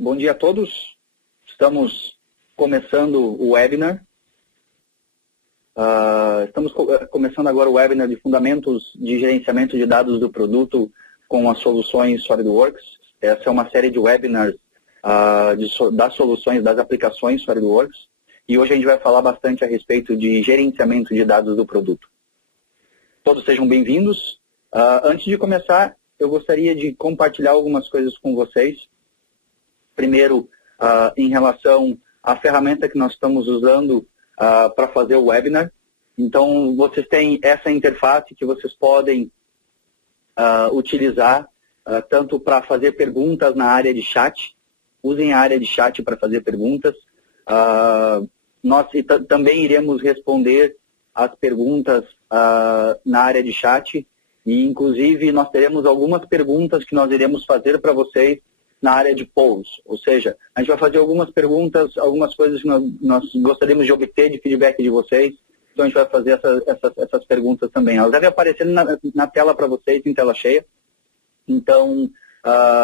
Bom dia a todos. Estamos começando o webinar. Estamos começando agora o webinar de Fundamentos de Gerenciamento de Dados do Produto com as soluções SolidWorks. Essa é uma série de webinars das soluções, das aplicações SolidWorks. E hoje a gente vai falar bastante a respeito de gerenciamento de dados do produto. Todos sejam bem-vindos. Antes de começar, eu gostaria de compartilhar algumas coisas com vocês. Primeiro, em relação à ferramenta que nós estamos usando para fazer o webinar. Então, vocês têm essa interface que vocês podem utilizar tanto para fazer perguntas na área de chat. Usem a área de chat para fazer perguntas. Nós também iremos responder as perguntas na área de chat. E, inclusive, nós teremos algumas perguntas que nós iremos fazer para vocês na área de polls, ou seja, a gente vai fazer algumas perguntas, algumas coisas que nós gostaríamos de obter de feedback de vocês, então a gente vai fazer essas perguntas também. Elas devem aparecer na tela para vocês, em tela cheia, então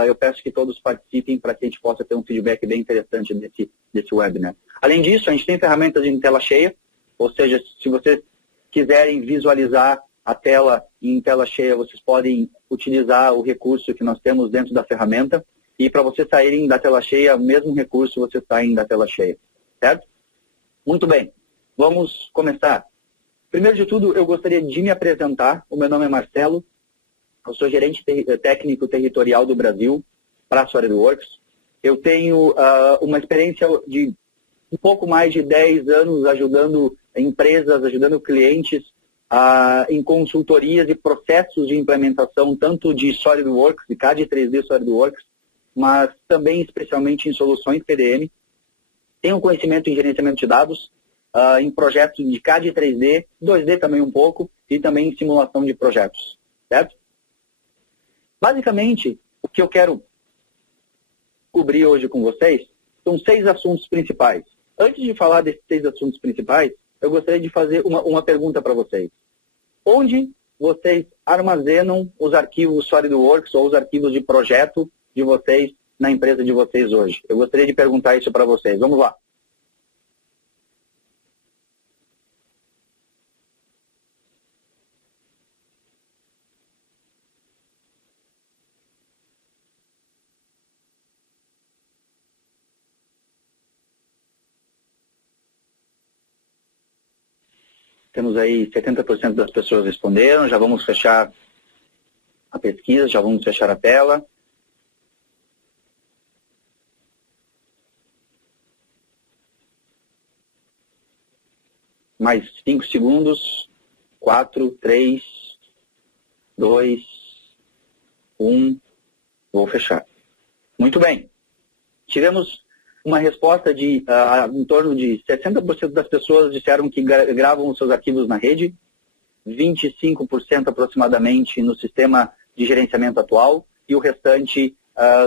eu peço que todos participem para que a gente possa ter um feedback bem interessante desse webinar. Além disso, a gente tem ferramentas em tela cheia, ou seja, se vocês quiserem visualizar a tela em tela cheia, vocês podem utilizar o recurso que nós temos dentro da ferramenta. E para vocês saírem da tela cheia, o mesmo recurso, vocês saem da tela cheia, certo? Muito bem, vamos começar. Primeiro de tudo, eu gostaria de me apresentar. O meu nome é Marcelo, eu sou gerente técnico territorial do Brasil para a SolidWorks. Eu tenho uma experiência de um pouco mais de 10 anos ajudando empresas, ajudando clientes em consultorias e processos de implementação, tanto de SolidWorks, de CAD 3D SolidWorks, mas também especialmente em soluções PDM. Tenho conhecimento em gerenciamento de dados, em projetos de CAD 3D, 2D também um pouco, e também em simulação de projetos, certo? Basicamente, o que eu quero cobrir hoje com vocês são 6 assuntos principais. Antes de falar desses 6 assuntos principais, eu gostaria de fazer uma pergunta para vocês. Onde vocês armazenam os arquivos SolidWorks ou os arquivos de projeto de vocês na empresa de vocês hoje? Eu gostaria de perguntar isso para vocês. Vamos lá. Temos aí 70% das pessoas responderam. Já vamos fechar a pesquisa, já vamos fechar a tela. Mais 5 segundos. 4, 3, 2, 1. Vou fechar. Muito bem. Tivemos uma resposta de em torno de 60% das pessoas disseram que gravam os seus arquivos na rede, 25% aproximadamente no sistema de gerenciamento atual e o restante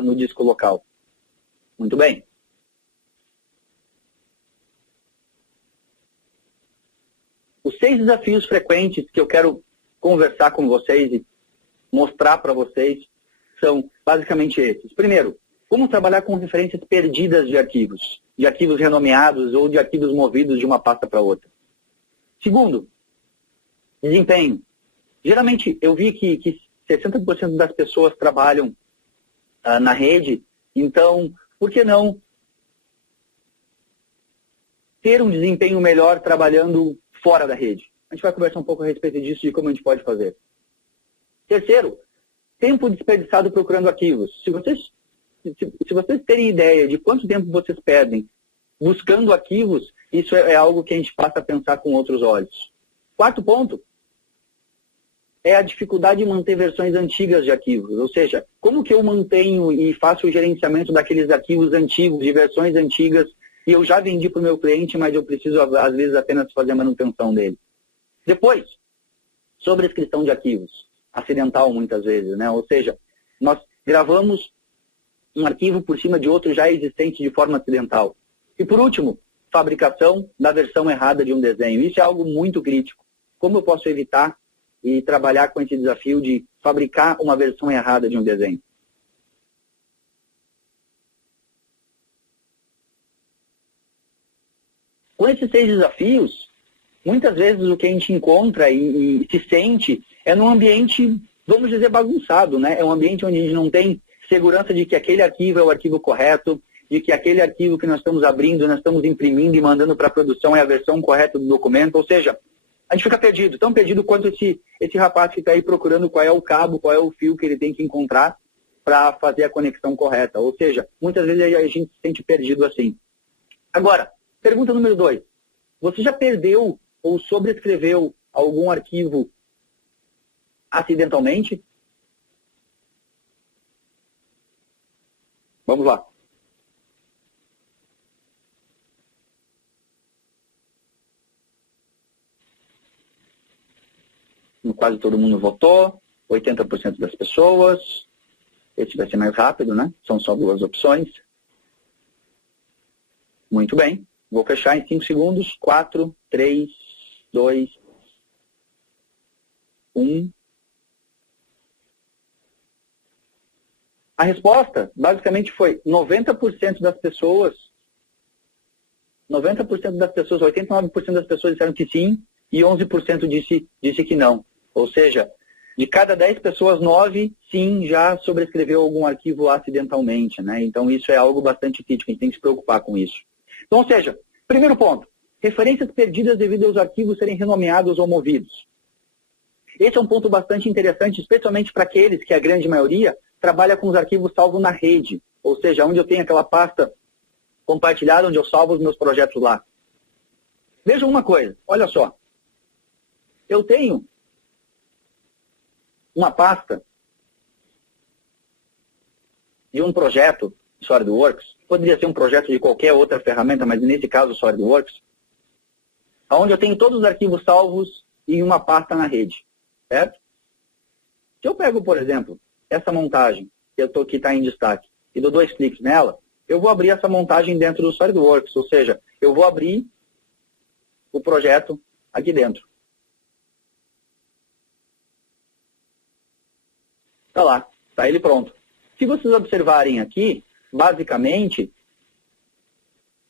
no disco local. Muito bem. Os 6 desafios frequentes que eu quero conversar com vocês e mostrar para vocês são basicamente esses. Primeiro, como trabalhar com referências perdidas de arquivos renomeados ou de arquivos movidos de uma pasta para outra. Segundo, desempenho. Geralmente, eu vi que 60% das pessoas trabalham na rede, então, por que não ter um desempenho melhor trabalhando fora da rede? A gente vai conversar um pouco a respeito disso e como a gente pode fazer. Terceiro, tempo desperdiçado procurando arquivos. Se vocês terem ideia de quanto tempo vocês perdem buscando arquivos, isso é algo que a gente passa a pensar com outros olhos. Quarto ponto é a dificuldade de manter versões antigas de arquivos. Ou seja, como que eu mantenho e faço o gerenciamento daqueles arquivos antigos, de versões antigas, e eu já vendi para o meu cliente, mas eu preciso, às vezes, apenas fazer a manutenção dele. Depois, sobrescrição de arquivos. Acidental, muitas vezes, né? Ou seja, nós gravamos um arquivo por cima de outro já existente de forma acidental. E, por último, fabricação da versão errada de um desenho. Isso é algo muito crítico. Como eu posso evitar e trabalhar com esse desafio de fabricar uma versão errada de um desenho? Com esses 6 desafios, muitas vezes o que a gente encontra e se sente é num ambiente, vamos dizer, bagunçado, né? É um ambiente onde a gente não tem segurança de que aquele arquivo é o arquivo correto, de que aquele arquivo que nós estamos abrindo, nós estamos imprimindo e mandando para a produção é a versão correta do documento. Ou seja, a gente fica perdido, tão perdido quanto esse rapaz que está aí procurando qual é o cabo, qual é o fio que ele tem que encontrar para fazer a conexão correta. Ou seja, muitas vezes a gente se sente perdido assim. Agora, pergunta número 2. Você já perdeu ou sobrescreveu algum arquivo acidentalmente? Vamos lá. Quase todo mundo votou, 80% das pessoas. Esse vai ser mais rápido, né? São só 2 opções. Muito bem. Vou fechar em 5 segundos. 4, 3, 2, 1. A resposta, basicamente, foi 90% das pessoas, 89% das pessoas disseram que sim, e 11% disse que não. Ou seja, de cada 10 pessoas, 9, sim, já sobrescreveu algum arquivo acidentalmente, né? Então, isso é algo bastante crítico, a gente tem que se preocupar com isso. Então, ou seja, primeiro ponto, referências perdidas devido aos arquivos serem renomeados ou movidos. Esse é um ponto bastante interessante, especialmente para aqueles que a grande maioria trabalha com os arquivos salvos na rede, ou seja, onde eu tenho aquela pasta compartilhada, onde eu salvo os meus projetos lá. Vejam uma coisa, olha só. Eu tenho uma pasta de um projeto SolidWorks, poderia ser um projeto de qualquer outra ferramenta, mas nesse caso SolidWorks, onde eu tenho todos os arquivos salvos em uma pasta na rede, certo? Se eu pego, por exemplo, essa montagem, que está em destaque, e dou 2 cliques nela, eu vou abrir essa montagem dentro do SolidWorks, ou seja, eu vou abrir o projeto aqui dentro. Está lá, está ele pronto. Se vocês observarem aqui, basicamente,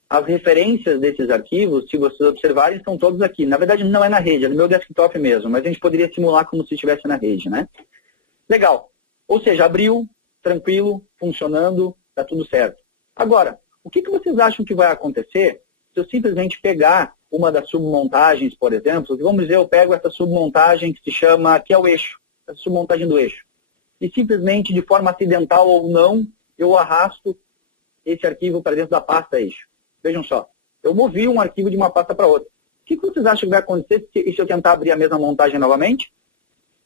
as referências desses arquivos, se vocês observarem, estão todos aqui. Na verdade, não é na rede, é no meu desktop mesmo, mas a gente poderia simular como se estivesse na rede, né? Legal. Ou seja, abriu, tranquilo, funcionando, está tudo certo. Agora, o que vocês acham que vai acontecer se eu simplesmente pegar uma das submontagens, por exemplo, vamos dizer, eu pego essa submontagem que se chama, que é o eixo, a submontagem do eixo, e simplesmente, de forma acidental ou não, eu arrasto esse arquivo para dentro da pasta eixo. Vejam só, eu movi um arquivo de uma pasta para outra. O que vocês acham que vai acontecer se eu tentar abrir a mesma montagem novamente?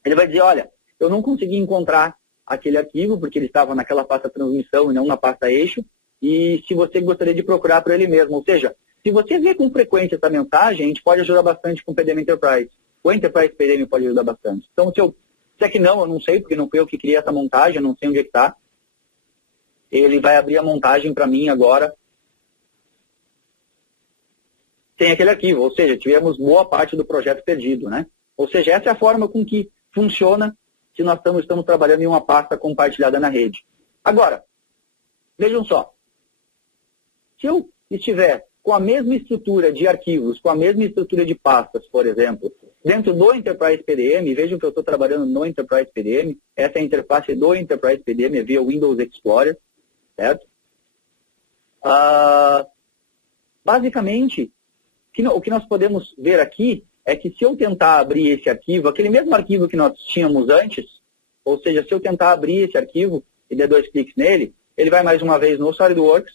Ele vai dizer, olha, eu não consegui encontrar aquele arquivo, porque ele estava naquela pasta transmissão e não na pasta eixo, e se você gostaria de procurar por ele mesmo. Ou seja, se você vê com frequência essa mensagem, a gente pode ajudar bastante com o PDM Enterprise. O Enterprise PDM pode ajudar bastante. Então, se é que não, eu não sei, porque não fui eu que criei essa montagem, eu não sei onde é que está. Ele vai abrir a montagem para mim agora sem aquele arquivo. Ou seja, tivemos boa parte do projeto perdido, né? Ou seja, essa é a forma com que funciona se nós estamos trabalhando em uma pasta compartilhada na rede. Agora, vejam só. Se eu estiver com a mesma estrutura de arquivos, com a mesma estrutura de pastas, por exemplo, dentro do Enterprise PDM, vejam que eu estou trabalhando no Enterprise PDM, essa é a interface do Enterprise PDM via Windows Explorer, certo? Basicamente, o que nós podemos ver aqui é que se eu tentar abrir esse arquivo, aquele mesmo arquivo que nós tínhamos antes, ou seja, se eu tentar abrir esse arquivo e der 2 cliques nele, ele vai mais uma vez no SolidWorks,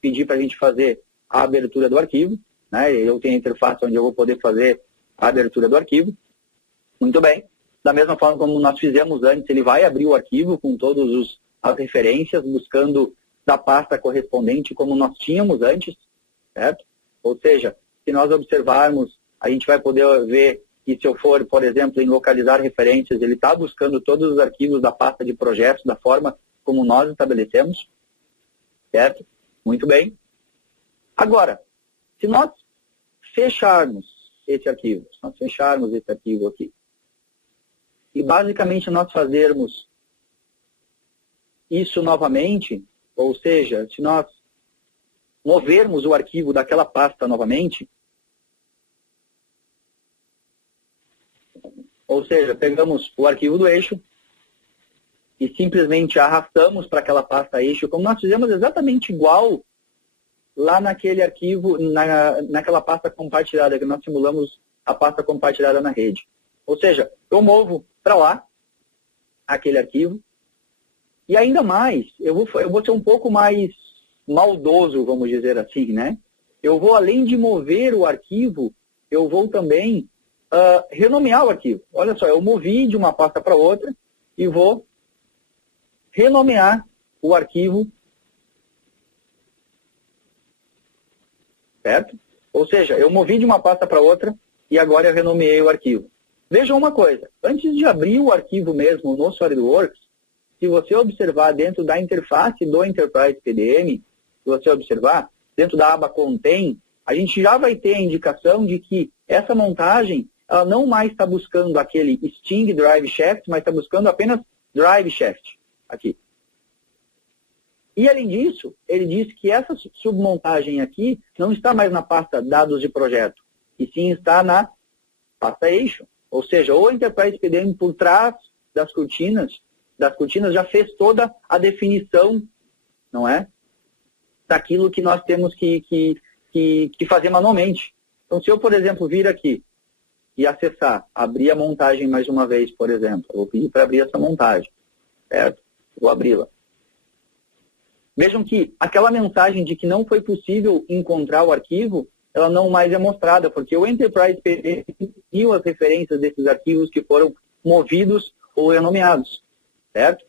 pedir para a gente fazer a abertura do arquivo, né? Eu tenho a interface onde eu vou poder fazer a abertura do arquivo. Muito bem. Da mesma forma como nós fizemos antes, ele vai abrir o arquivo com todas as referências, buscando da pasta correspondente como nós tínhamos antes, certo? Ou seja, se nós observarmos, a gente vai poder ver que se eu for, por exemplo, em localizar referências, ele está buscando todos os arquivos da pasta de projetos da forma como nós estabelecemos, certo? Muito bem. Agora, se nós fecharmos esse arquivo aqui, e basicamente nós fazermos isso novamente, ou seja, se nós movermos o arquivo daquela pasta novamente, ou seja, pegamos o arquivo do eixo e simplesmente arrastamos para aquela pasta eixo, como nós fizemos exatamente igual lá naquele arquivo, naquela pasta compartilhada, que nós simulamos a pasta compartilhada na rede. Ou seja, eu movo para lá aquele arquivo e ainda mais, eu vou ser um pouco mais maldoso, vamos dizer assim, né? Eu vou, além de mover o arquivo, eu vou também renomear o arquivo. Olha só, eu movi de uma pasta para outra e vou renomear o arquivo, certo? Ou seja, eu movi de uma pasta para outra e agora eu renomeei o arquivo. Vejam uma coisa, antes de abrir o arquivo mesmo no SolidWorks, se você observar dentro da interface do Enterprise PDM, se você observar, dentro da aba Contain, a gente já vai ter a indicação de que essa montagem, ela não mais está buscando aquele Sting Drive Shaft, mas está buscando apenas Drive Shaft, aqui. E além disso, ele diz que essa submontagem aqui não está mais na pasta dados de projeto, e sim está na pasta eixo. Ou seja, o Enterprise PDM por trás das cortinas já fez toda a definição, não é? Daquilo que nós temos que fazer manualmente. Então, se eu, por exemplo, vir aqui e acessar, abrir a montagem mais uma vez, por exemplo, eu vou pedir para abrir essa montagem, certo? Vou abri-la. Vejam que aquela mensagem de que não foi possível encontrar o arquivo, ela não mais é mostrada, porque o Enterprise PDM viu as referências desses arquivos que foram movidos ou renomeados, certo?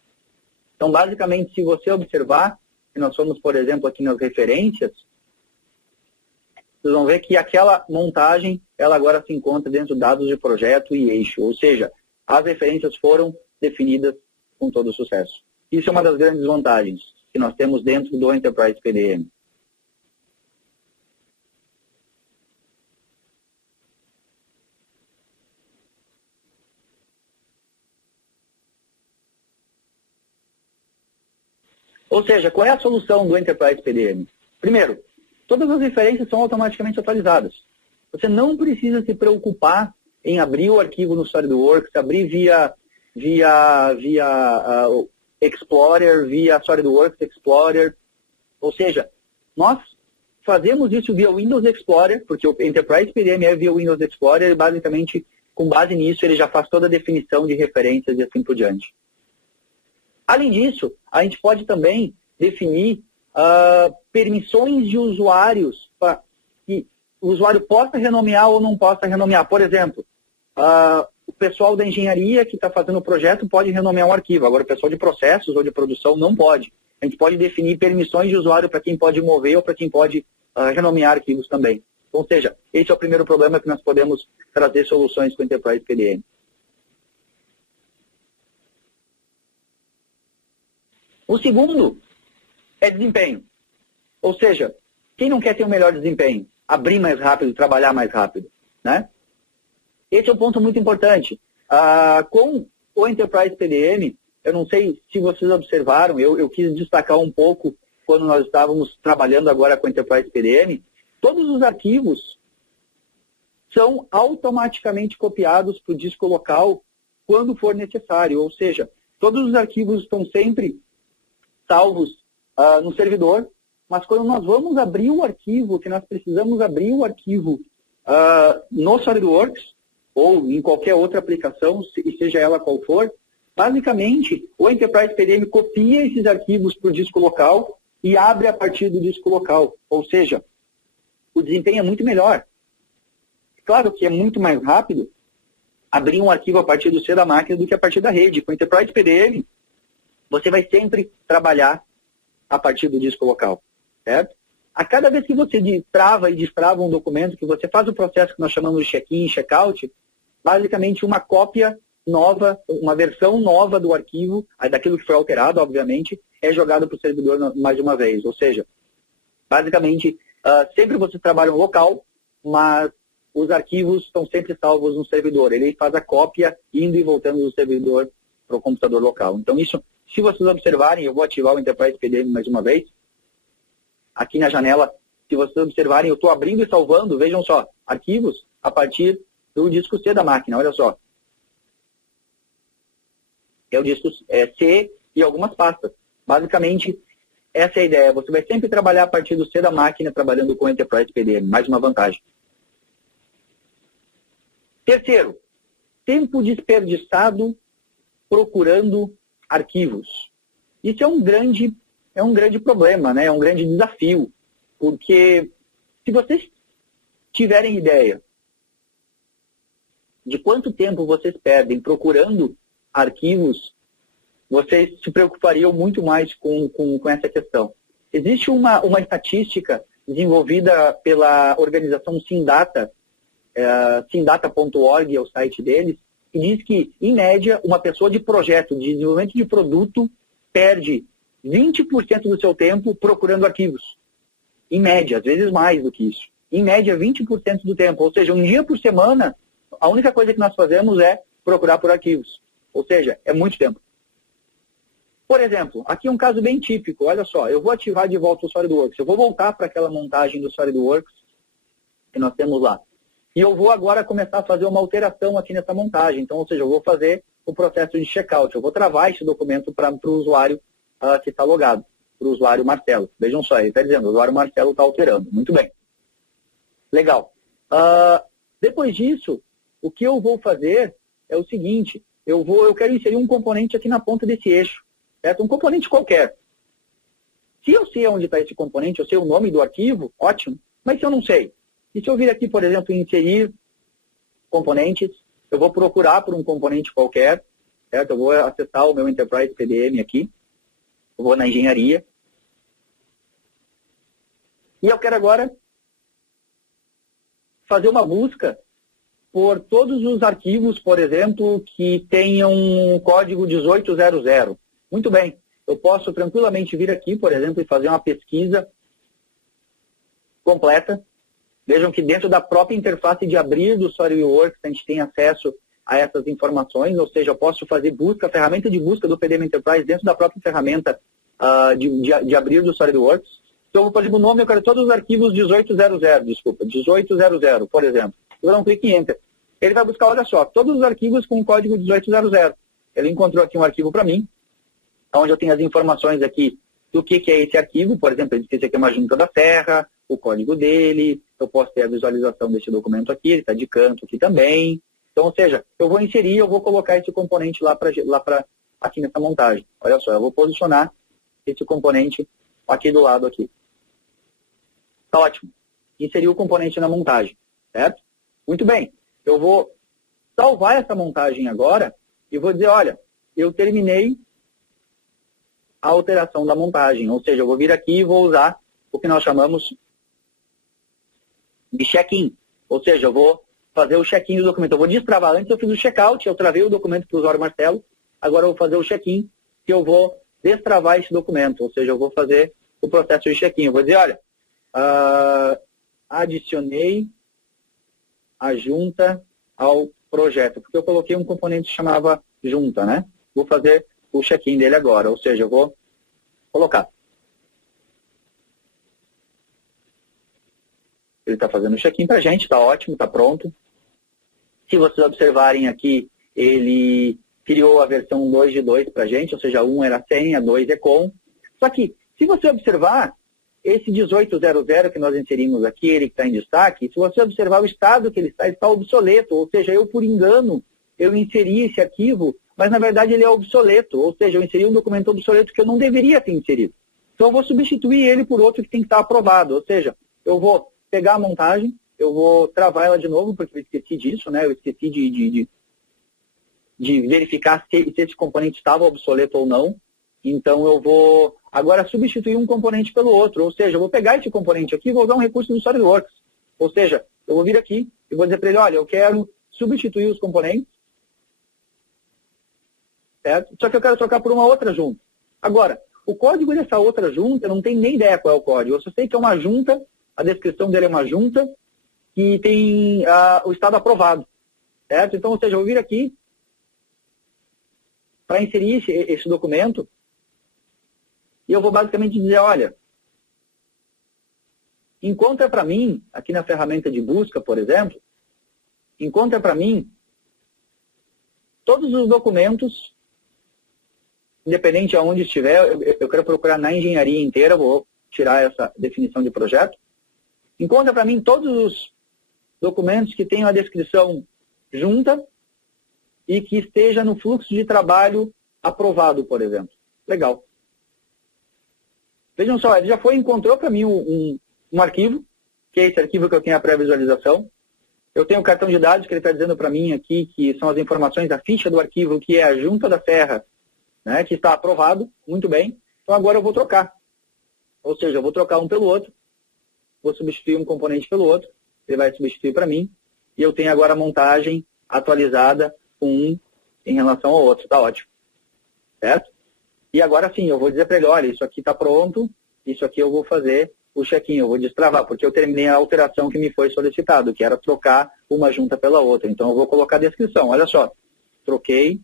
Então, basicamente, se você observar, se nós formos, por exemplo, aqui nas referências, vocês vão ver que aquela montagem, ela agora se encontra dentro de dados de projeto e eixo, ou seja, as referências foram definidas com todo sucesso. Isso é uma das grandes vantagens que nós temos dentro do Enterprise PDM. Ou seja, qual é a solução do Enterprise PDM? Primeiro, todas as referências são automaticamente atualizadas. Você não precisa se preocupar em abrir o arquivo no SolidWorks, abrir via Explorer, via SolidWorks Explorer. Ou seja, nós fazemos isso via Windows Explorer, porque o Enterprise PDM é via Windows Explorer, e basicamente, com base nisso, ele já faz toda a definição de referências e assim por diante. Além disso, a gente pode também definir permissões de usuários para que o usuário possa renomear ou não possa renomear. Por exemplo, o pessoal da engenharia que está fazendo o projeto pode renomear um arquivo. Agora, o pessoal de processos ou de produção não pode. A gente pode definir permissões de usuário para quem pode mover ou para quem pode renomear arquivos também. Ou seja, esse é o primeiro problema que nós podemos trazer soluções com o Enterprise PDM. O segundo é desempenho. Ou seja, quem não quer ter um melhor desempenho? Abrir mais rápido, trabalhar mais rápido, né? Esse é um ponto muito importante. Com o Enterprise PDM, eu não sei se vocês observaram, eu quis destacar um pouco quando nós estávamos trabalhando agora com o Enterprise PDM, todos os arquivos são automaticamente copiados para o disco local quando for necessário. Ou seja, todos os arquivos estão sempre salvos no servidor, mas quando nós vamos abrir o arquivo, que nós precisamos abrir o arquivo no SolidWorks, ou em qualquer outra aplicação, seja ela qual for, basicamente, o Enterprise PDM copia esses arquivos para o disco local e abre a partir do disco local. Ou seja, o desempenho é muito melhor. Claro que é muito mais rápido abrir um arquivo a partir do C da máquina do que a partir da rede. Com o Enterprise PDM, você vai sempre trabalhar a partir do disco local, certo? A cada vez que você trava e destrava um documento, que você faz o processo que nós chamamos de check-in e check-out, basicamente uma cópia nova, uma versão nova do arquivo, daquilo que foi alterado, obviamente, é jogado para o servidor mais uma vez. Ou seja, basicamente, sempre você trabalha no local, mas os arquivos estão sempre salvos no servidor. Ele faz a cópia indo e voltando do servidor para o computador local. Então, isso, se vocês observarem, eu vou ativar o Enterprise PDM mais uma vez. Aqui na janela Se vocês observarem, eu estou abrindo e salvando, vejam só, arquivos a partir do disco C da máquina, olha só. É o disco C e algumas pastas. Basicamente, essa é a ideia. Você vai sempre trabalhar a partir do C da máquina, trabalhando com Enterprise PDM. Mais uma vantagem. Terceiro, tempo desperdiçado procurando arquivos. Isso é um grande problema, né? É um grande desafio. Porque se vocês tiverem ideia de quanto tempo vocês perdem procurando arquivos, vocês se preocupariam muito mais com essa questão. Existe uma estatística desenvolvida pela organização Sindata, sindata.org é o site deles, que diz que, em média, uma pessoa de projeto, de desenvolvimento de produto, perde 20% do seu tempo procurando arquivos. Em média, às vezes mais do que isso. Em média, 20% do tempo. Ou seja, um dia por semana, a única coisa que nós fazemos é procurar por arquivos. Ou seja, é muito tempo. Por exemplo, aqui um caso bem típico. Olha só, eu vou ativar de volta o SolidWorks. Eu vou voltar para aquela montagem do SolidWorks que nós temos lá. E eu vou agora começar a fazer uma alteração aqui nessa montagem. Então, ou seja, eu vou fazer o processo de checkout. Eu vou travar esse documento para o usuário que está logado, para o usuário Marcelo. Vejam só, ele está dizendo, o usuário Marcelo está alterando. Muito bem. Legal. Depois disso, o que eu vou fazer é o seguinte, eu quero inserir um componente aqui na ponta desse eixo, certo? Um componente qualquer. Se eu sei onde está esse componente, eu sei o nome do arquivo, ótimo. Mas se eu não sei, e se eu vir aqui, por exemplo, inserir componentes, eu vou procurar por um componente qualquer, certo? Eu vou acessar o meu Enterprise PDM aqui, eu vou na engenharia, e eu quero agora fazer uma busca por todos os arquivos, por exemplo, que tenham código 1800. Muito bem, eu posso tranquilamente vir aqui, por exemplo, e fazer uma pesquisa completa. Vejam que dentro da própria interface de abrir do SolidWorks, a gente tem acesso a essas informações, ou seja, eu posso fazer busca, a ferramenta de busca do PDM Enterprise dentro da própria ferramenta de abrir do SolidWorks. Então, por exemplo, o nome, eu quero todos os arquivos 1800, por exemplo. Eu dou um clique em Enter. Ele vai buscar, olha só, todos os arquivos com o código 1800. Ele encontrou aqui um arquivo para mim, onde eu tenho as informações aqui do que é esse arquivo. Por exemplo, ele disse que esse aqui é uma junta da serra, o código dele, eu posso ter a visualização desse documento aqui, ele está de canto aqui também. Então, ou seja, eu vou inserir, eu vou colocar esse componente lá para aqui nessa montagem. Olha só, eu vou posicionar esse componente aqui do lado aqui. Tá ótimo. Inserir o componente na montagem, certo? Muito bem. Eu vou salvar essa montagem agora e vou dizer, olha, eu terminei a alteração da montagem. Ou seja, eu vou vir aqui e vou usar o que nós chamamos de check-in. Ou seja, eu vou fazer o check-in do documento. Eu vou destravar. Antes eu fiz o check-out, eu travei o documento para o usuário Marcelo. Agora eu vou fazer o check-in, que eu vou destravar esse documento. Ou seja, eu vou fazer o processo de check-in. Eu vou dizer, olha, adicionei a junta ao projeto. Porque eu coloquei um componente que chamava junta, né? Vou fazer o check-in dele agora. Ou seja, eu vou colocar. Ele está fazendo o check-in para a gente, está ótimo, está pronto. Se vocês observarem aqui, ele criou a versão 2 de 2 para a gente, ou seja, 1 era sem, a 2 é com. Só que, se você observar, esse 1800 que nós inserimos aqui, ele que está em destaque, se você observar o estado que ele está obsoleto, ou seja, eu por engano, eu inseri esse arquivo, mas na verdade ele é obsoleto, ou seja, eu inseri um documento obsoleto que eu não deveria ter inserido. Então eu vou substituir ele por outro que tem que estar aprovado, ou seja, eu vou pegar a montagem, eu vou travar ela de novo, porque eu esqueci disso, né? Eu esqueci de verificar se esse componente estava obsoleto ou não. Então eu vou agora substituir um componente pelo outro, ou seja, eu vou pegar esse componente aqui e vou usar um recurso do SolidWorks. Ou seja, eu vou vir aqui e vou dizer para ele, olha, eu quero substituir os componentes, certo? Só que eu quero trocar por uma outra junta. Agora, o código dessa outra junta, eu não tenho nem ideia qual é o código. Eu só sei que é uma junta, a descrição dele é uma junta que tem o estado aprovado, certo? Então, ou seja, eu vou vir aqui para inserir esse documento e eu vou basicamente dizer, olha, encontra para mim, aqui na ferramenta de busca, por exemplo, encontra para mim todos os documentos, independente de onde estiver, eu quero procurar na engenharia inteira, vou tirar essa definição de projeto. Encontra para mim todos os documentos que tenham a descrição junta e que esteja no fluxo de trabalho aprovado, por exemplo. Legal. Vejam só, ele já encontrou para mim um arquivo, que é esse arquivo que eu tenho a pré-visualização. Eu tenho o cartão de dados que ele está dizendo para mim aqui, que são as informações da ficha do arquivo, que é a junta da serra, né, que está aprovado, muito bem. Então agora eu vou trocar. Ou seja, eu vou trocar um pelo outro, vou substituir um componente pelo outro, ele vai substituir para mim, e eu tenho agora a montagem atualizada com um em relação ao outro. Está ótimo. Certo? E agora sim, eu vou dizer para ele, olha, isso aqui está pronto, isso aqui eu vou fazer o check-in, eu vou destravar, porque eu terminei a alteração que me foi solicitado, que era trocar uma junta pela outra. Então eu vou colocar a descrição. Olha só, troquei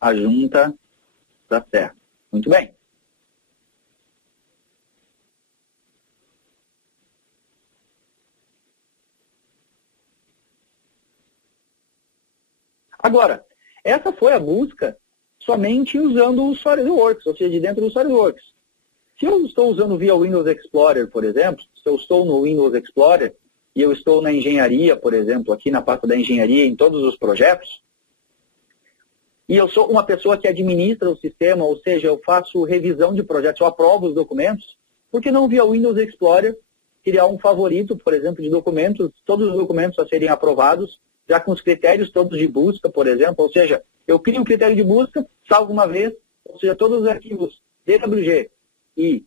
a junta da serra. Muito bem. Agora, essa foi a busca somente usando o SolidWorks, ou seja, de dentro do SolidWorks. Se eu estou usando via Windows Explorer, por exemplo, se eu estou no Windows Explorer e eu estou na engenharia, por exemplo, aqui na pasta da engenharia, em todos os projetos, e eu sou uma pessoa que administra o sistema, ou seja, eu faço revisão de projetos, eu aprovo os documentos, por que não via Windows Explorer criar um favorito, por exemplo, de documentos, todos os documentos a serem aprovados, já com os critérios todos de busca, por exemplo, ou seja, eu crio um critério de busca, salvo uma vez, ou seja, todos os arquivos DWG e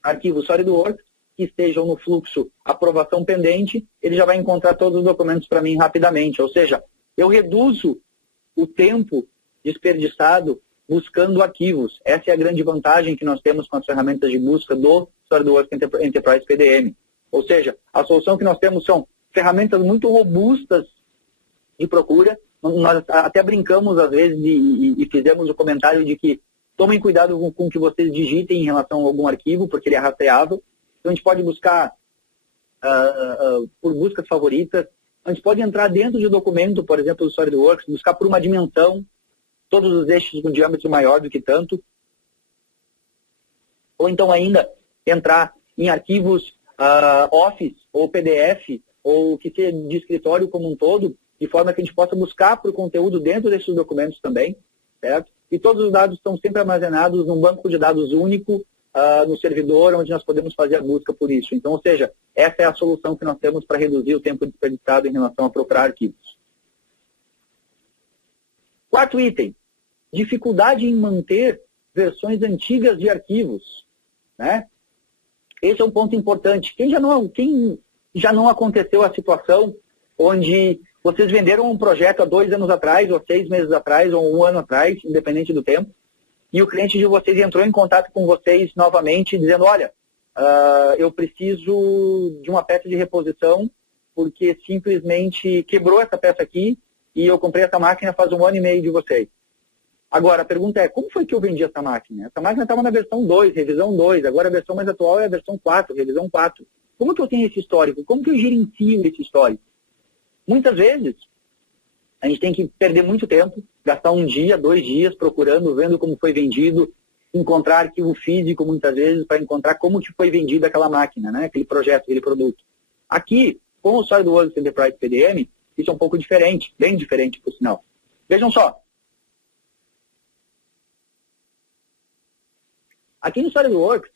arquivos SolidWorks que estejam no fluxo aprovação pendente, ele já vai encontrar todos os documentos para mim rapidamente, ou seja, eu reduzo o tempo desperdiçado buscando arquivos. Essa é a grande vantagem que nós temos com as ferramentas de busca do SolidWorks Enterprise PDM. Ou seja, a solução que nós temos são ferramentas muito robustas de procura. Nós até brincamos às vezes e fizemos o comentário de que tomem cuidado com o que vocês digitem em relação a algum arquivo, porque ele é rastreável. Então a gente pode buscar por buscas favoritas. A gente pode entrar dentro de documento, por exemplo, do SolidWorks, buscar por uma dimensão, todos os eixos com diâmetro maior do que tanto. Ou então ainda entrar em arquivos Office ou PDF, ou que seja de escritório como um todo, de forma que a gente possa buscar por conteúdo dentro desses documentos também, certo? E todos os dados estão sempre armazenados num banco de dados único, no servidor, onde nós podemos fazer a busca por isso. Então, ou seja, essa é a solução que nós temos para reduzir o tempo desperdiçado em relação a procurar arquivos. Quarto item, dificuldade em manter versões antigas de arquivos, né? Esse é um ponto importante. Quem já não aconteceu a situação onde vocês venderam um projeto há 2 anos atrás, ou 6 meses atrás, ou 1 ano atrás, independente do tempo, e o cliente de vocês entrou em contato com vocês novamente, dizendo, olha, eu preciso de uma peça de reposição, porque simplesmente quebrou essa peça aqui, e eu comprei essa máquina faz 1 ano e meio de vocês. Agora, a pergunta é, como foi que eu vendi essa máquina? Essa máquina estava na versão 2, revisão 2, agora a versão mais atual é a versão 4, revisão 4. Como que eu tenho esse histórico? Como que eu gerencio esse histórico? Muitas vezes, a gente tem que perder muito tempo, gastar 1 dia, 2 dias procurando, vendo como foi vendido, encontrar arquivo físico muitas vezes para encontrar como que foi vendida aquela máquina, né? Aquele projeto, aquele produto. Aqui, com o SolidWorks Enterprise PDM, isso é um pouco diferente, bem diferente, por sinal. Vejam só. Aqui no SolidWorks,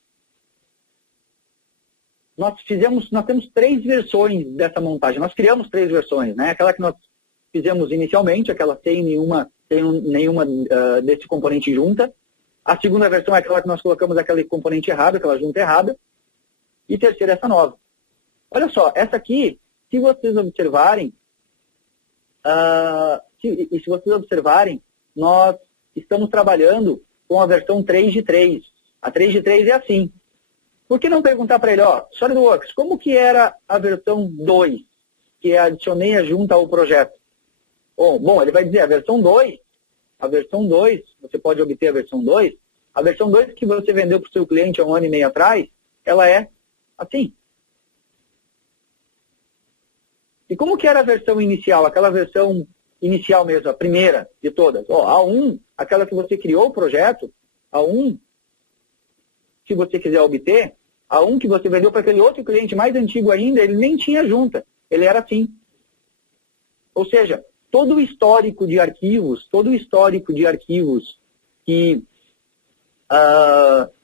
nós temos 3 versões dessa montagem. Nós criamos 3 versões, né? Aquela que nós fizemos inicialmente, aquela sem nenhuma desse componente junta. A segunda versão é aquela que nós colocamos aquele componente errado, aquela junta errada. E terceira, essa nova. Olha só, essa aqui, se vocês observarem, se vocês observarem, nós estamos trabalhando com a versão 3 de 3. A 3 de 3 é assim. Por que não perguntar para ele, SolidWorks, como que era a versão 2, que adicionei a junta ao projeto? Bom, ele vai dizer, a versão 2, você pode obter a versão 2 que você vendeu para o seu cliente há 1 ano e meio atrás, ela é Assim. E como que era a versão inicial? Aquela versão inicial mesmo, a primeira de todas. A1, aquela que você criou o projeto, A1, se você quiser obter, A1 que você vendeu para aquele outro cliente mais antigo ainda, ele nem tinha junta. Ele era assim. Ou seja, todo o histórico de arquivos que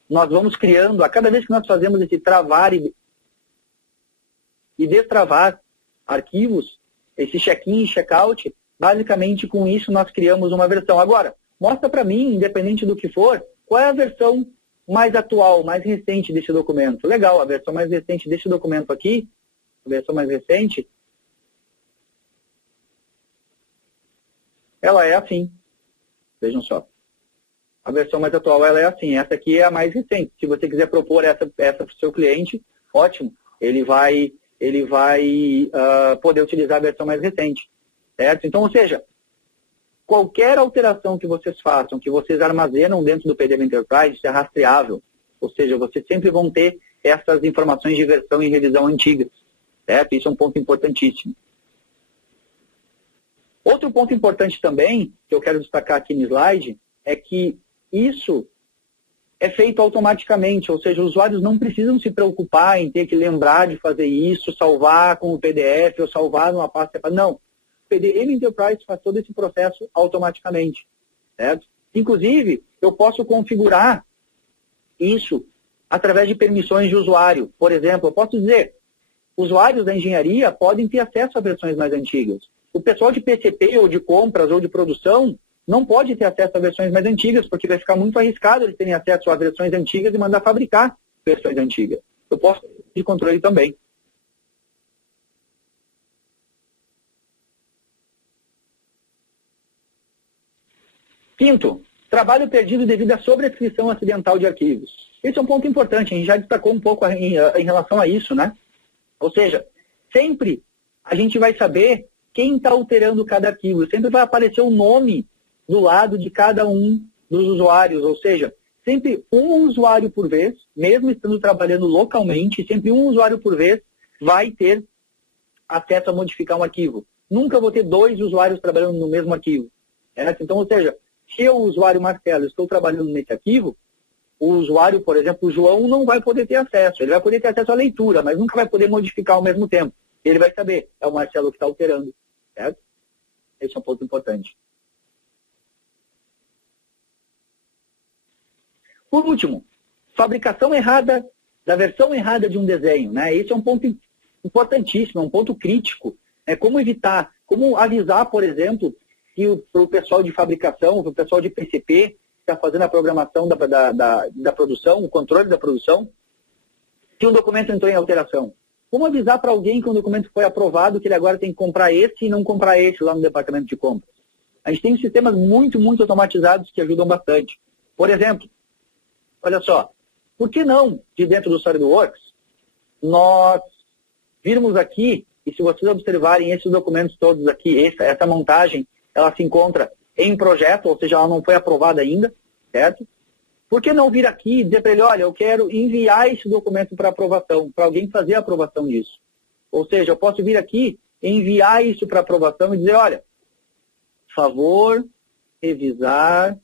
nós vamos criando, a cada vez que nós fazemos esse travar e destravar arquivos, esse check-in e check-out, basicamente com isso nós criamos uma versão. Agora, mostra para mim, independente do que for, qual é a versão mais atual, mais recente desse documento. Legal, a versão mais recente desse documento aqui, a versão mais recente, ela é assim. Vejam só. A versão mais atual, ela é assim. Essa aqui é a mais recente. Se você quiser propor essa para o seu cliente, ótimo. Ele vai poder utilizar a versão mais recente. Certo? Então, ou seja, qualquer alteração que vocês façam, que vocês armazenam dentro do PDF Enterprise, isso é rastreável. Ou seja, vocês sempre vão ter essas informações de versão e revisão antigas. Certo? Isso é um ponto importantíssimo. Outro ponto importante também, que eu quero destacar aqui no slide, é que isso é feito automaticamente, ou seja, os usuários não precisam se preocupar em ter que lembrar de fazer isso, salvar com o PDF ou salvar numa pasta separada. Não. O PDF Enterprise faz todo esse processo automaticamente. Certo? Inclusive, eu posso configurar isso através de permissões de usuário. Por exemplo, eu posso dizer, usuários da engenharia podem ter acesso a versões mais antigas. O pessoal de PCP ou de compras ou de produção não pode ter acesso a versões mais antigas, porque vai ficar muito arriscado eles terem acesso a versões antigas e mandar fabricar versões antigas. Eu posso ter de controle também. Quinto, trabalho perdido devido à sobrescrição acidental de arquivos. Esse é um ponto importante, a gente já destacou um pouco em relação a isso, né? Ou seja, sempre a gente vai saber quem está alterando cada arquivo. Sempre vai aparecer o nome do lado de cada um dos usuários. Ou seja, sempre um usuário por vez, mesmo estando trabalhando localmente, sempre um usuário por vez vai ter acesso a modificar um arquivo. Nunca vou ter 2 usuários trabalhando no mesmo arquivo. Certo? Então, ou seja, se eu, usuário Marcelo, estou trabalhando nesse arquivo, o usuário, por exemplo, o João, não vai poder ter acesso. Ele vai poder ter acesso à leitura, mas nunca vai poder modificar ao mesmo tempo. Ele vai saber, é o Marcelo que está alterando. Certo? Esse é um ponto importante. Por último, fabricação errada, da versão errada de um desenho. Né? Esse é um ponto importantíssimo, é um ponto crítico. Como evitar, como avisar, por exemplo, que para o pessoal de fabricação, para o pessoal de PCP, que está fazendo a programação da produção, o controle da produção, que o documento entrou em alteração. Como avisar para alguém que um documento foi aprovado, que ele agora tem que comprar esse e não comprar esse lá no departamento de compras? A gente tem sistemas muito, muito automatizados que ajudam bastante. Por exemplo, olha só, por que não, de dentro do SolidWorks, nós virmos aqui, e se vocês observarem esses documentos todos aqui, essa montagem, ela se encontra em projeto, ou seja, ela não foi aprovada ainda, certo? Por que não vir aqui e dizer para ele, olha, eu quero enviar esse documento para aprovação, para alguém fazer a aprovação disso? Ou seja, eu posso vir aqui, enviar isso para aprovação e dizer, olha, favor revisar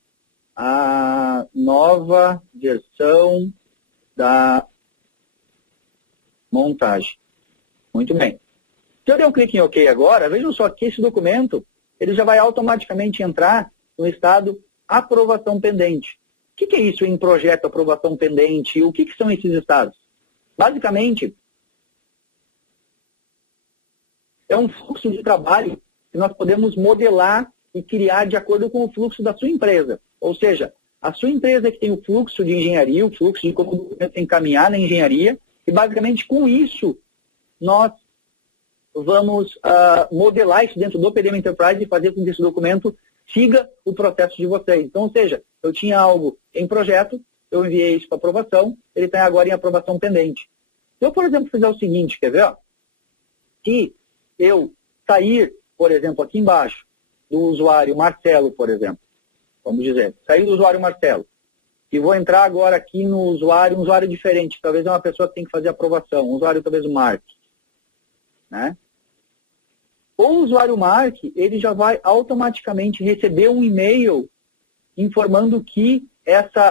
a nova versão da montagem. Muito bem. Se eu der um clique em OK agora, vejam só que esse documento ele já vai automaticamente entrar no estado aprovação pendente. O que é isso em projeto aprovação pendente? O que são esses estados? Basicamente, é um fluxo de trabalho que nós podemos modelar e criar de acordo com o fluxo da sua empresa. Ou seja, a sua empresa que tem o fluxo de engenharia, o fluxo de como o documento tem que caminhar na engenharia, e basicamente com isso nós vamos modelar isso dentro do PDM Enterprise e fazer com que esse documento siga o processo de vocês. Então, ou seja, eu tinha algo em projeto, eu enviei isso para aprovação, ele está agora em aprovação pendente. Se eu, por exemplo, fizer o seguinte, quer ver? Ó, que eu sair, por exemplo, aqui embaixo, do usuário Marcelo, por exemplo, vamos dizer, sair do usuário Marcelo, e vou entrar agora aqui no usuário, um usuário diferente, talvez é uma pessoa que tem que fazer aprovação, um usuário talvez o Mark, né? O usuário Mark, ele já vai automaticamente receber um e-mail informando que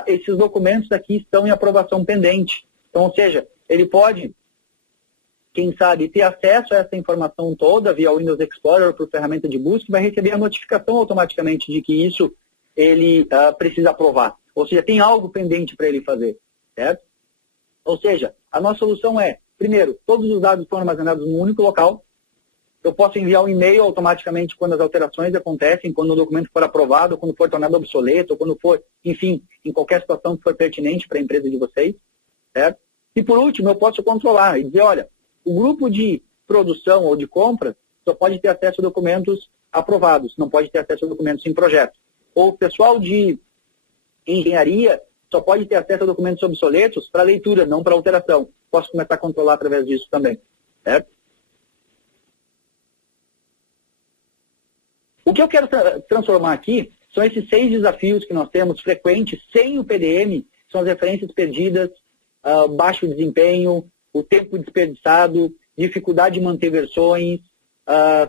esses documentos aqui estão em aprovação pendente. Então, ou seja, ele pode, quem sabe, ter acesso a essa informação toda via Windows Explorer por ferramenta de busca e vai receber a notificação automaticamente de que isso ele precisa aprovar. Ou seja, tem algo pendente para ele fazer, certo? Ou seja, a nossa solução é, primeiro, todos os dados estão armazenados num único local. Eu posso enviar um e-mail automaticamente quando as alterações acontecem, quando o documento for aprovado, quando for tornado obsoleto, ou quando for, enfim, em qualquer situação que for pertinente para a empresa de vocês, certo? E por último, eu posso controlar e dizer, olha, o grupo de produção ou de compra só pode ter acesso a documentos aprovados, não pode ter acesso a documentos em projeto. Ou o pessoal de engenharia só pode ter acesso a documentos obsoletos para leitura, não para alteração. Posso começar a controlar através disso também, certo? O que eu quero transformar aqui são esses 6 desafios que nós temos frequentes sem o PDM, são as referências perdidas, baixo desempenho, o tempo desperdiçado, dificuldade de manter versões,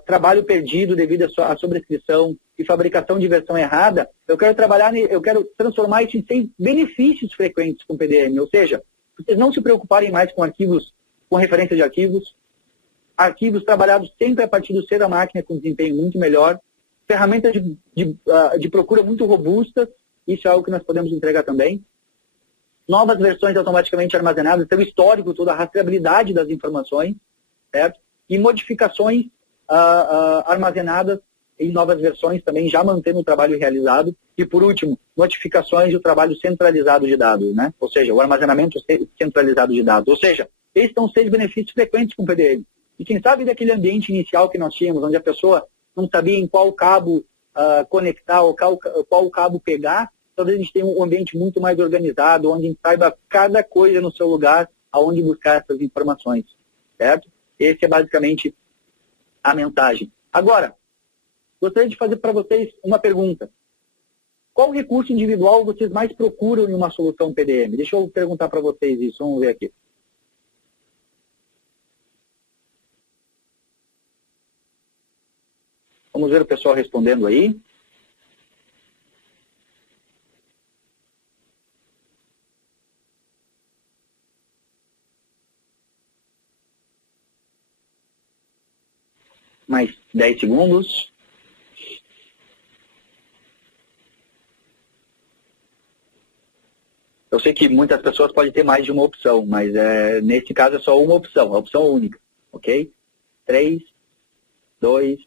trabalho perdido devido à sobrescrição e fabricação de versão errada. Eu quero transformar isso em 6 benefícios frequentes com o PDM, ou seja, vocês não se preocuparem mais com arquivos, com referência de arquivos trabalhados sempre a partir do C da máquina com desempenho muito melhor, ferramentas de procura muito robustas, isso é algo que nós podemos entregar também. Novas versões automaticamente armazenadas, então histórico, toda a rastreabilidade das informações, certo? E modificações armazenadas em novas versões também, já mantendo o trabalho realizado. E por último, notificações e o trabalho centralizado de dados, né? Ou seja, o armazenamento centralizado de dados. Ou seja, esses são 6 benefícios frequentes com o PDM. E quem sabe daquele ambiente inicial que nós tínhamos, onde a pessoa não sabia em qual cabo conectar ou qual cabo pegar, talvez a gente tenha um ambiente muito mais organizado, onde a gente saiba cada coisa no seu lugar, aonde buscar essas informações, certo? Esse é basicamente a mensagem. Agora, gostaria de fazer para vocês uma pergunta. Qual recurso individual vocês mais procuram em uma solução PDM? Deixa eu perguntar para vocês isso, vamos ver aqui. Vamos ver o pessoal respondendo aí. Mais 10 segundos. Eu sei que muitas pessoas podem ter mais de uma opção, mas nesse caso é só uma opção, a opção única, ok? 3, 2,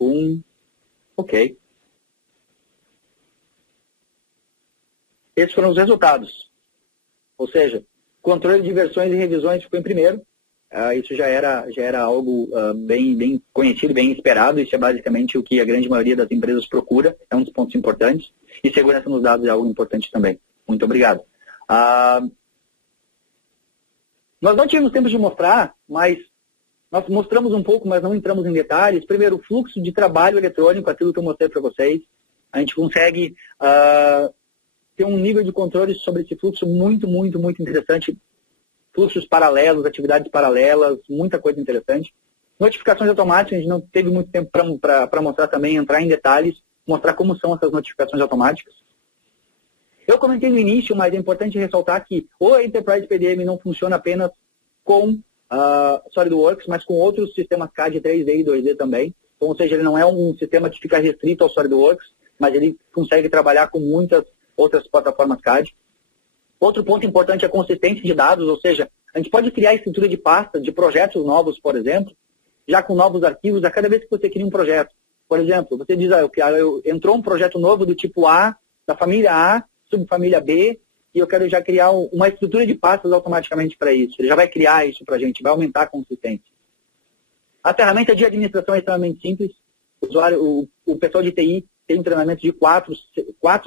1, ok. Esses foram os resultados. Ou seja, controle de versões e revisões ficou em primeiro. Isso já era algo bem conhecido, bem esperado. Isso é basicamente o que a grande maioria das empresas procura. É um dos pontos importantes. E segurança nos dados é algo importante também. Muito obrigado. Nós não tivemos tempo de mostrar, mas nós mostramos um pouco, mas não entramos em detalhes. Primeiro, o fluxo de trabalho eletrônico, aquilo que eu mostrei para vocês. A gente consegue ter um nível de controle sobre esse fluxo muito, muito, muito interessante. Fluxos paralelos, atividades paralelas, muita coisa interessante. Notificações automáticas, a gente não teve muito tempo para mostrar também, entrar em detalhes, mostrar como são essas notificações automáticas. Eu comentei no início, mas é importante ressaltar que o Enterprise PDM não funciona apenas com SolidWorks, mas com outros sistemas CAD 3D e 2D também. Então, ou seja, ele não é um sistema que fica restrito ao SolidWorks, mas ele consegue trabalhar com muitas outras plataformas CAD. Outro ponto importante é a consistência de dados, ou seja, a gente pode criar estrutura de pastas de projetos novos, por exemplo, já com novos arquivos a cada vez que você cria um projeto. Por exemplo, você diz, entrou um projeto novo do tipo A, da família A, subfamília B, e eu quero já criar uma estrutura de pastas automaticamente para isso. Ele já vai criar isso para a gente, vai aumentar a consistência. A ferramenta de administração é extremamente simples. O pessoal de TI tem um treinamento de 4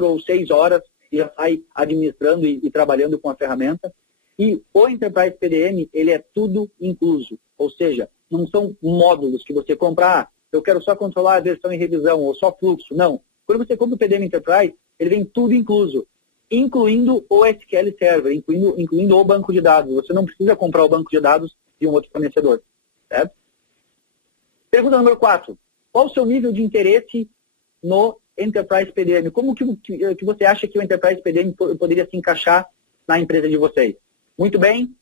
ou 6 horas e já sai administrando e trabalhando com a ferramenta. E o Enterprise PDM, ele é tudo incluso. Ou seja, não são módulos que você compra, eu quero só controlar a versão em revisão ou só fluxo. Não. Quando você compra o PDM Enterprise, ele vem tudo incluso. incluindo o SQL Server, incluindo o banco de dados. Você não precisa comprar o banco de dados de um outro fornecedor, certo? Pergunta número 4. Qual o seu nível de interesse no Enterprise PDM? Como que você acha que o Enterprise PDM poderia se encaixar na empresa de vocês? Muito bem,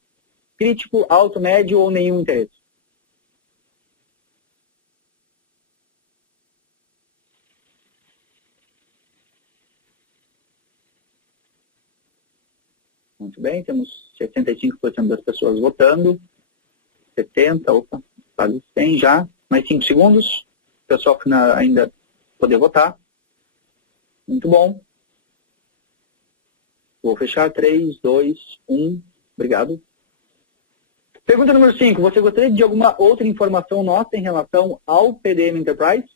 crítico, alto, médio ou nenhum interesse? Muito bem, temos 65% das pessoas votando, 70%, opa, quase 100 já, mais 5 segundos, o pessoal que ainda poder votar. Muito bom. Vou fechar, 3, 2, 1, obrigado. Pergunta número 5, você gostaria de alguma outra informação nossa em relação ao PDM Enterprise?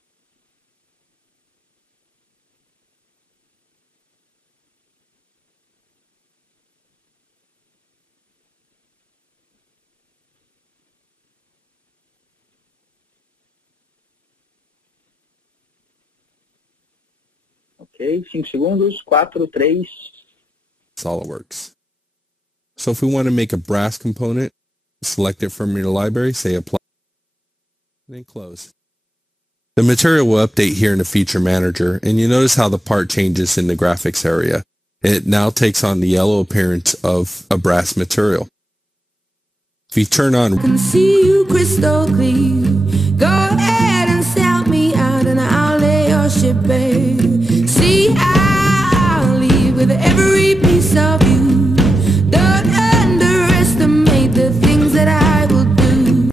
Ok, 5 segundos, 4, 3. SolidWorks. So if we want to make a brass component, select it from your library, say apply, and then close. The material will update here in the feature manager, and you notice how the part changes in the graphics area. It now takes on the yellow appearance of a brass material. If you turn on, I can see you crystal clear.